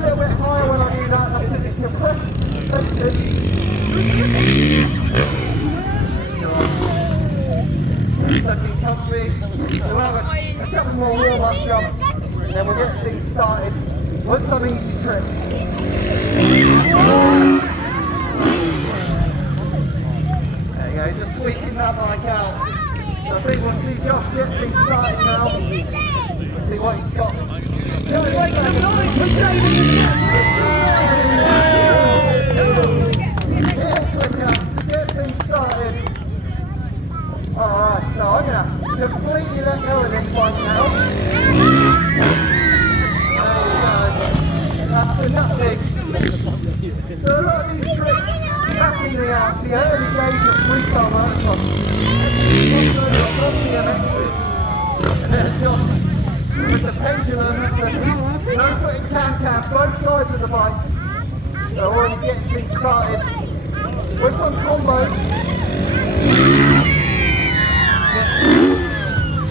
little bit higher when I do that, that's because it compresses the suspension. Looking comfy. So we'll have a couple more warm-up jumps, and then we'll get things started with some easy tricks. There you go, just tweaking that bike out. So I think we'll see Josh get things started now. Let's see what he's got. Yeah, quicker to get things started. Alright, so I'm going to completely let go of this bike now. There you go. That's the nut big. So a lot of these tricks back in the early days of freestyle motocross. And there's Josh with the pendulum, no foot in can, both sides of the bike. So already getting things started with some combos.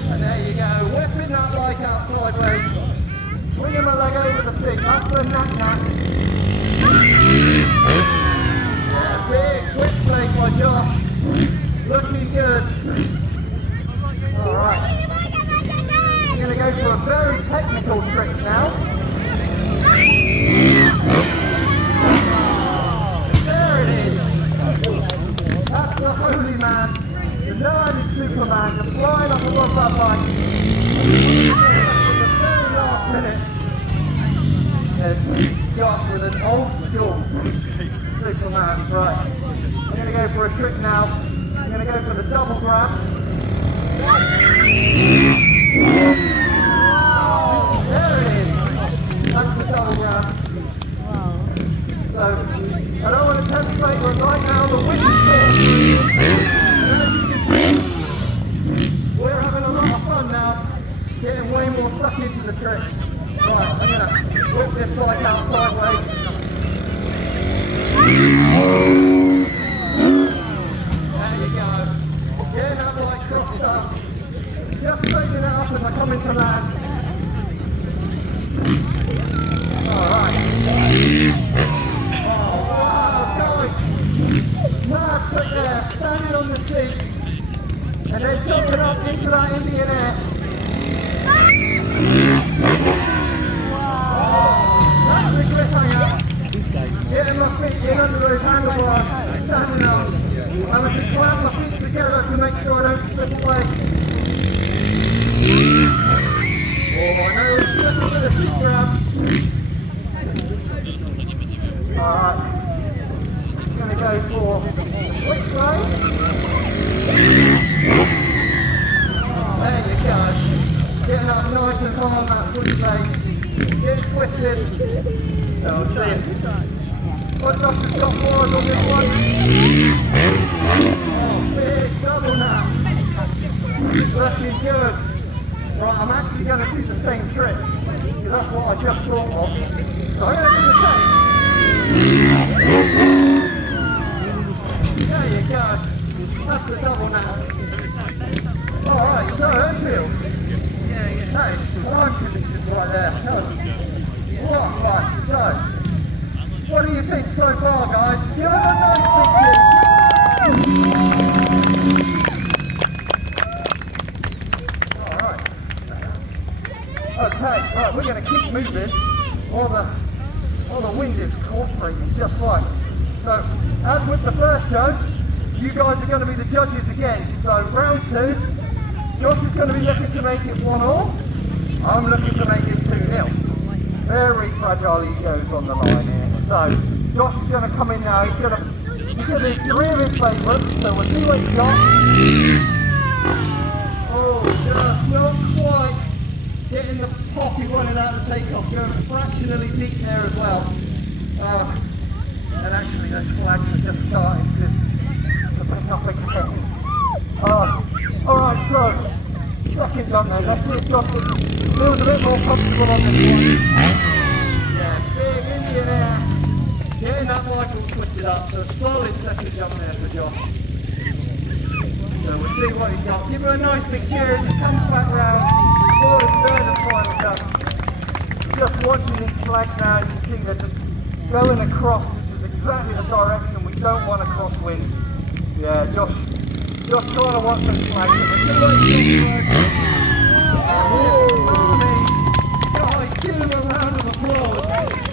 And there you go, whipping that bike out sideways, swinging my leg over the seat, that's the knack. Yeah, big twitch blade by Josh, looking good. Alright, I'm going to go for a very technical trick now. There it is, that's the holy man. The no-handed Superman just flying up above that bike. In the very last minute, there's Josh with an old school Superman. Right, I'm going to go for a trick now. I'm going to go for the double grab. There it is. That's the double grab. So, I don't want to tempt fate, but right now the wind is we're having a lot of fun now, getting way more stuck into the tricks. Right, I'm going to whip this bike out sideways. There you go. Getting that bike crossed up. Just straightening it up as I come into land. Alright. Oh, wow, guys. Mad trick there, standing on the seat. And then jumping up into that Indian air. That's the cliffhanger. Getting my feet in under those handlebars, standing up. And I can clamp my feet together to make sure I don't slip away. Oh, I know it's slipping to the seat grab. Alright. I'm going to go for a switch blade. There you go. Getting up nice and hard that switch blade. Getting twisted. Oh, see it. What Josh has got for us on this one? Oh, big double now. Looking good. Right, I'm actually going to do the same trick, because that's what I just thought of. So I'm going to do the same. There you go. That's the double now. Alright, so Enfield. That is prime conditions right there. That was what fun. So, what do you think so far, guys? Give it a nice picture. Alright. Okay, right, we're going to keep moving while the wind is cooperating just right. So, as with the first show, you guys are going to be the judges again. So, round 2, Josh is going to be looking to make it 1-1. I'm looking to make it 2-0. Very fragile egos on the line here. So, Josh is going to come in now. He's going to do 3 of his favourites. So, we'll see what he's got. Oh, just not quite getting the poppy running out of the takeoff. Going fractionally deep there as well. And actually, those flags are just starting to pick up again. Alright, so, second jump now. Let's see if Josh feels a bit more comfortable on this one. Yeah, big Indian air. Getting that bike all twisted up. So, a solid second jump there for Josh. So, we'll see what he's got. Give him a nice big cheer as he comes back round for his third and final jump. just watching these flags now, you can see they're just going across. This is exactly the direction we don't want to crosswind. Yeah, Josh trying to watch those flags. Marnie, guys, give him a round of applause.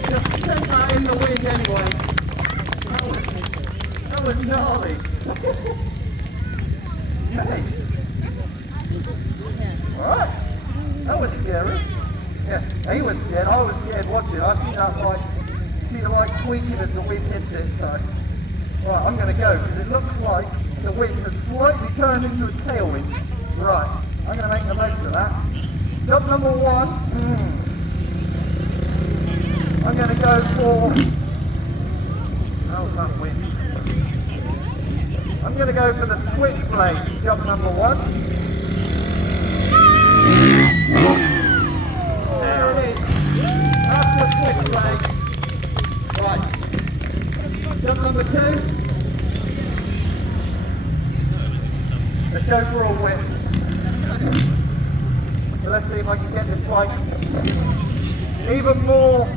Just sent that in the wind anyway. That was gnarly. Hey. Alright. That was scary. Yeah, he was scared. I was scared watching. I see that light. You see the light tweaking as the wind hits it. So, right, I'm going to go because it looks like the wind has slightly turned into a tailwind. Right, I'm going to make the most of that. Jump number 1. I'm going to go for. How's that wind? I'm going to go for the switchblade. Jump number 1. There it is. That's the switchblade. Right. Jump number 2. Let's go for a whip. So let's see if I can get this bike even more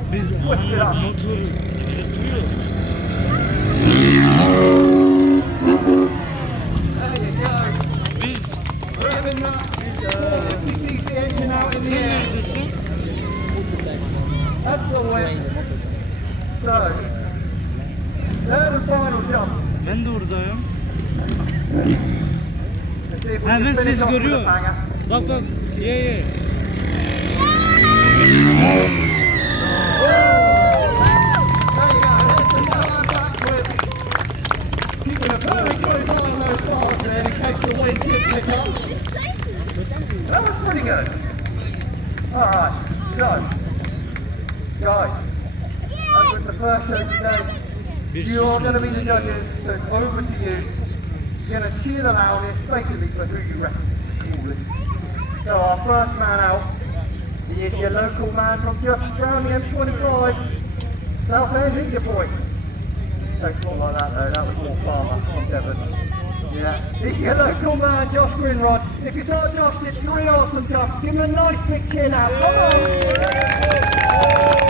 twisted up. There you go. Revving that 450cc engine out in the air. That's the whip. So, third and final jump. Ben de oradayım. Let's see if we Hemen can finish siz off with a görüyor. banger. Bak bak. Ye ye. Keeping a very close eye on those bars there in case the wind did pick up. That was pretty good. Alright, so, guys, as with the first show today, you are going to be the judges, so it's over to you. You're going to cheer the loudest, basically for who you reckon is the coolest. So our first man out, he is your local man from just around the M25, Southend, isn't your boy? Don't talk like that though, that was more farmer from Devon. Yeah, it's your local man, Josh Grinrod. If you thought Josh did 3 awesome jumps, give him a nice big chin out, come on!